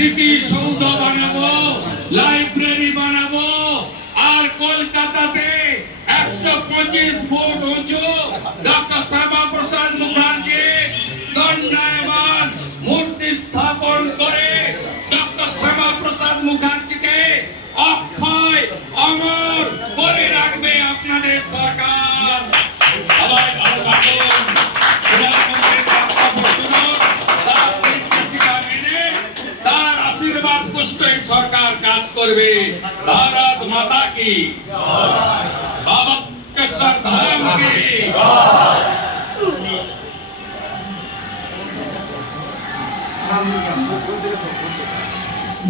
স্মৃতিসৌধ বানাবো, লাইব্রেরি বানাবো, আর কলকাতাতে 125 ফুট উঁচু ডক্টর শ্যামাপ্রসাদ মুখার্জি দণ্ডায়মান মূর্তি স্থাপন করে ডক্টর শ্যামাপ্রসাদ মুখার্জিকে অক্ষয় অমর করে রাখবে আপনাদের সরকার। সবাই ভালো থাকুন। প্রধানমন্ত্রীর বক্তব্য শুনুন, তার নির্দেশিকা মেনে তার আশীর্বাদ পুষ্টে সরকার কাজ করবে। ভারত মাতা কি জয়, বাবা কেশর ধাম কি জয়।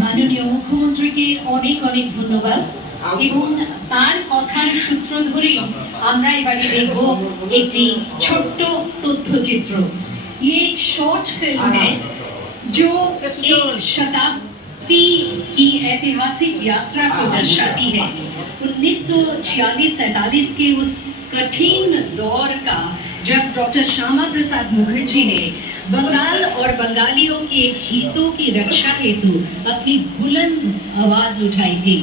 মাননীয় মুখ্যমন্ত্রীকে অনেক অনেক ধন্যবাদ এবং তার কথার সূত্র ধরে আমরা এবারে দেখব একটি ছোট্ট তথ্যচিত্র। ये एक शॉर्ट फिल्म है जो एक शताब्दी की ऐतिहासिक यात्रा को दर्शाती है। 1946-47 के उस कठिन दौर का जब डॉक्टर श्यामा प्रसाद मुखर्जी ने बंगाल और बंगालियों के हितों की रक्षा हेतु अपनी बुलंद आवाज उठाई थी।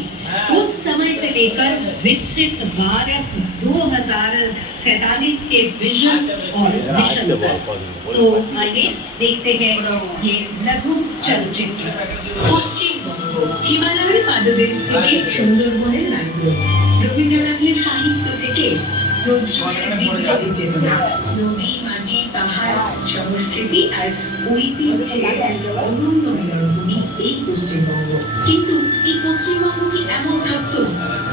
उस समय से लेकर विकसित भारत 2047 के विजन और मिशन तक। तो आइए देखते हैं ये लघु चलचित्र। পশ্চিমবঙ্গ হিমালয়ের পাদদেশ থেকে সুন্দরবনের রাজ্য, রবীন্দ্রনাথের সাহিত্য থেকে নজরুলের বিপ্লবী চেতনা, নদী মাঝি পাহাড় সংস্কৃতি আর ঐতিহ্যের এক অনন্য মিলনভূমি এই পশ্চিমবঙ্গ। কিন্তু এই পশ্চিমবঙ্গ কি এমন থাকতো?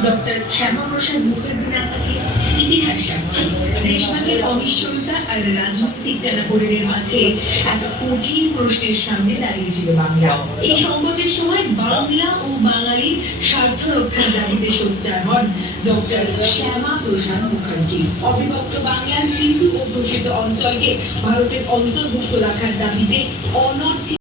ডক্টর শ্যামাপ্রসাদ মুখার্জি আপনাকে ইতিহাস সাক্ষী দেশভাগের অনিশ্চয়তা আর রাজনৈতিক টানাপোড়েনের মাঝে একটা কঠিন প্রশ্নের সামনে দাঁড়িয়েছিল বাংলা। এই সংকটের সময় বাংলা ও বাঙালির স্বার্থ রক্ষার দাবিতে সোচ্চার হন ডক্টর শ্যামাপ্রসাদ মুখার্জি। অবিভক্ত বাংলার সিন্ধু অধ্যুষিত অঞ্চলকে ভারতের অন্তর্ভুক্ত রাখার দাবিতে অনড়